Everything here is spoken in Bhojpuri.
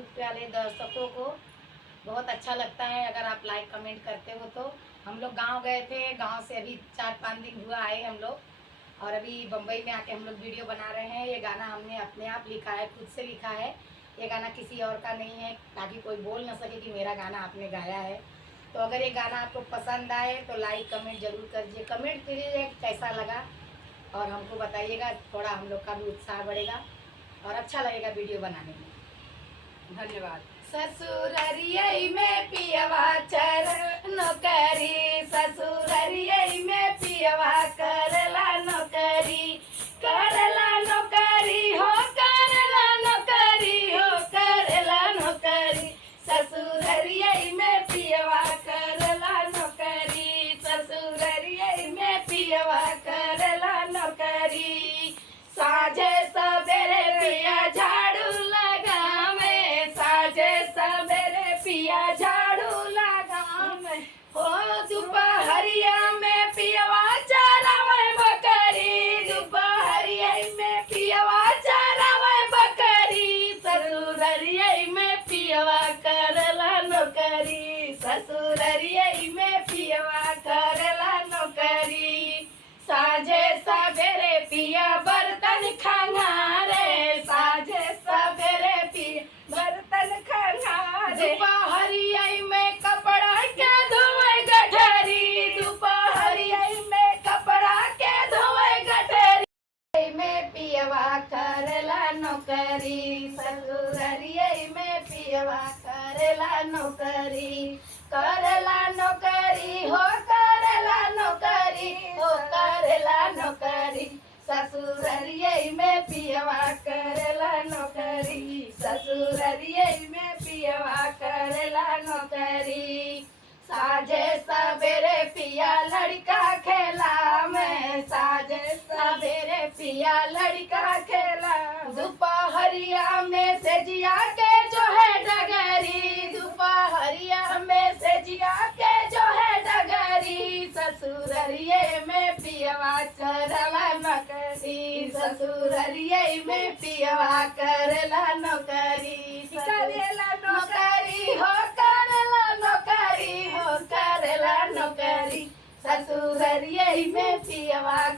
यूट्यूब वाले दर्शकों को बहुत अच्छा लगता है अगर आप लाइक कमेंट करते हो तो। हम लोग गांव गए थे, गांव से अभी 4-5 दिन हुआ आए हम लोग, और अभी बम्बई में आके हम लोग वीडियो बना रहे हैं। ये गाना हमने अपने आप लिखा है, खुद से लिखा है। ये गाना किसी और का नहीं है, ताकि कोई बोल ना सके कि मेरा गाना आपने गाया है। तो अगर ये गाना आपको पसंद आए तो लाइक कमेंट जरूर करिए, कमेंट कीजिए कैसा लगा, और हमको बताइएगा, थोड़ा हम लोग का भी उत्साह बढ़ेगा और अच्छा लगेगा वीडियो बनाने में। धन्यवाद। ससुररियै में पियवा चर नौकरी, ससुररियै में पियवा करला नौकरी, करला नौकरी हो, करला नौकरी हो, करला नौकरी। ससुररियै में पियवा करला नौकरी, ससुररियै में पियवा करला नौकरी। साझे सवेरे पिया झाड़ू लगावे, साझे सवेरे पिया झाड़ू लगावे हो, दोपहरिया में पियवा चरावे बकरी, दोपहरिया में पियवा चरावे बकरी। ससुररिया में पियवा करला नौकरी, ससुररिया में पियवा करला नौकरी। साझे सवेरे पिया बर्तन खंगारे, साझे सवेरे पिया बर्तन खंगारे। दोपहरिया में कपड़ा के धोवे गठरी, दोपहरिया में कपड़ा के धोवे गठरी। में पियवा करला नौकरी, ससुररिया में पियवा करला नौकरी, करला नौकरी हो, करला नौकरी हो, करला नौकरी। ससुररिया में पियवा करला नौकरी, ससुररिया में पियवा करला नौकरी। साझे सवेरे पिया लड़का खेला में, साझे सवेरे पिया लड़का खेला। दोपहरिया में से जिया के जो है डगरी, दोपहरिया में से जिया के जो है डगरी। ससुररिया में पियवा करला नौकरी, ससुररिया में पियवा करला नौकरी, करला नौकरी हो, करला नौकरी हो, करला नौकरी। ससुररिया में पियवा